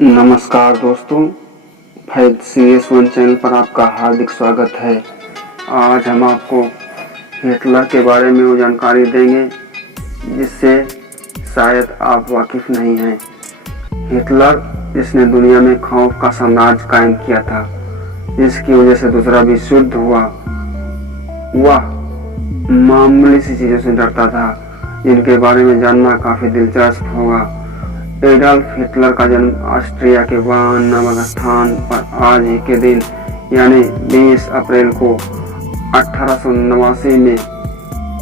नमस्कार दोस्तों, Faiz CS1 channel पर आपका हार्दिक स्वागत है। आज हम आपको हिटलर के बारे में वो जानकारी देंगे जिससे शायद आप वाकिफ नहीं हैं। हिटलर जिसने दुनिया में खौफ का साम्राज्य कायम किया था, जिसकी वजह से दूसरा विश्व युद्ध हुआ, वह मामूली सी चीज़ों से डरता था जिनके बारे में जानना काफ़ी दिलचस्प होगा। एडल्फ हिटलर का जन्म ऑस्ट्रिया के बार्न नामक स्थान पर आज ही के दिन यानी 20 अप्रैल को 1889 में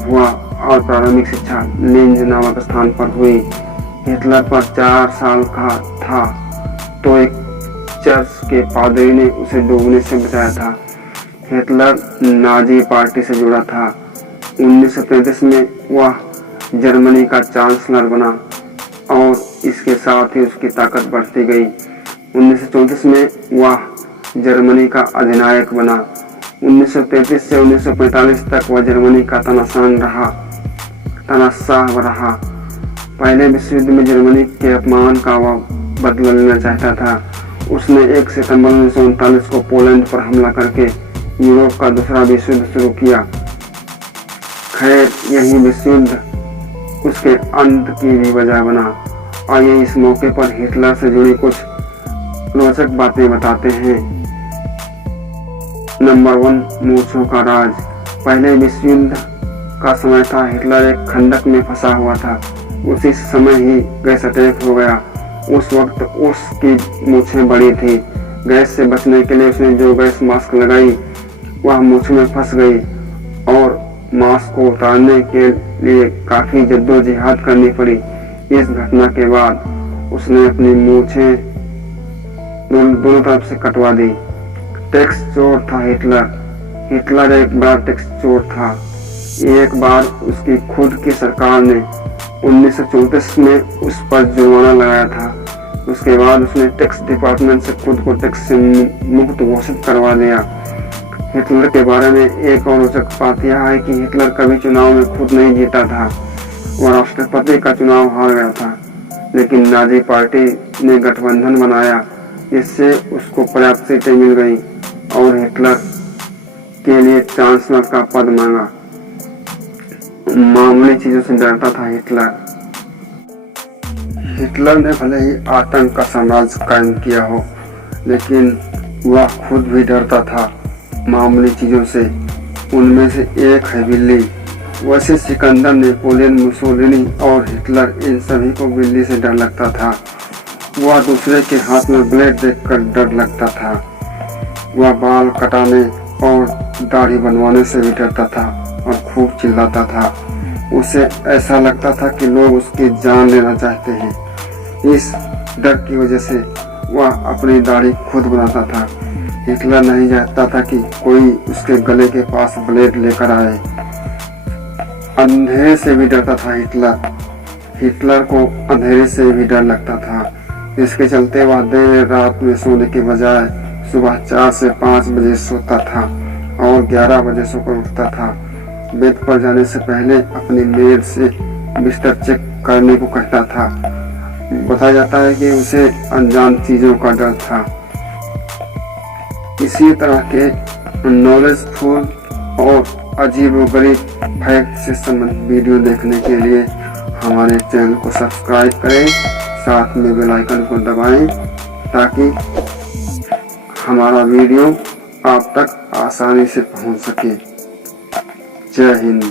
हुआ और प्रारंभिक शिक्षा लिंज नामक स्थान पर हुई। हिटलर पर 4 साल का था तो एक चर्च के पादरी ने उसे डूबने से बचाया था। हिटलर नाजी पार्टी से जुड़ा था। 1933 में वह जर्मनी का चांसलर बना और इसके साथ ही उसकी ताकत बढ़ती गई। 1934 में वह जर्मनी का अधिनायक बना। 1933 से 1945 तक वह जर्मनी का तानाशाह रहा। पहले विश्व युद्ध में जर्मनी के अपमान का वह बदला लेना चाहता था। उसने 1 सितंबर 1939 को पोलैंड पर हमला करके यूरोप का दूसरा विश्व युद्ध शुरू किया। खैर, यही विश्व युद्ध उसके अंत की भी वजह बना। आइए इस मौके पर हिटलर से जुड़ी कुछ रोचक बातें बताते हैं। नंबर 1, मूर्छों का राज। पहले विश्व युद्ध का समय था। हिटलर एक खंडक में फंसा हुआ था। उसी समय ही गैस अटैक हो गया। उस वक्त उसकी मूछें बड़ी थी। गैस से बचने के लिए उसने जो गैस मास्क लगाई वह मूछ में फंस गई और मास्क को उतारने के लिए काफी जद्दोजहद करनी पड़ी। इस घटना के बाद उसने अपनी मूछें दोनों तरफ से कटवा दी। टैक्स चोर था हिटलर एक बड़ा टैक्स चोर था। एक बार उसकी खुद की सरकार ने 1934 में उस पर जुर्माना लगाया था। उसके बाद उसने टैक्स डिपार्टमेंट से खुद को टैक्स से मुक्त घोषित करवा दिया। हिटलर के बारे में एक और रोचक बात यह है कि हिटलर कभी चुनाव में खुद नहीं जीता था। वह राष्ट्रपति का चुनाव हार गया था, लेकिन नाजी पार्टी ने गठबंधन बनाया जिससे उसको पर्याप्त सीटें मिल गई और हिटलर के लिए चांसलर का पद मांगा। मामूली चीजों से डरता था हिटलर ने भले ही आतंक का साम्राज्य कायम किया हो, लेकिन वह खुद भी डरता था मामूली चीजों से। उनमें से एक है बिल्ली। वैसे सिकंदर, नेपोलियन, मुसोलिनी और हिटलर, इन सभी को बिल्ली से डर लगता था। वह दूसरे के हाथ में ब्लेड देखकर डर लगता था। वह बाल कटाने और दाढ़ी बनवाने से भी डरता था और खूब चिल्लाता था। उसे ऐसा लगता था कि लोग उसकी जान लेना चाहते हैं। इस डर की वजह से वह अपनी दाढ़ी खुद बनाता था। हिटलर नहीं चाहता था कि कोई उसके गले के पास ब्लेड लेकर आए। अंधेरे से भी डरता था हिटलर को अंधेरे से भी डर लगता था। इसके चलते वह देर रात में सोने के बजाय सुबह 4 से 5 बजे सोता था और 11 बजे सोकर उठता था। बेड पर जाने से पहले अपनी मेड से बिस्तर चेक करने को कहता था। बताया जाता है कि उसे अनजान चीजों का डर था। इसी तरह के नॉलेजफुल और अजीबोगरीब फैक्ट से संबंधित वीडियो देखने के लिए हमारे चैनल को सब्सक्राइब करें, साथ में बेल आइकन को दबाएं ताकि हमारा वीडियो आप तक आसानी से पहुंच सके। जय हिंद।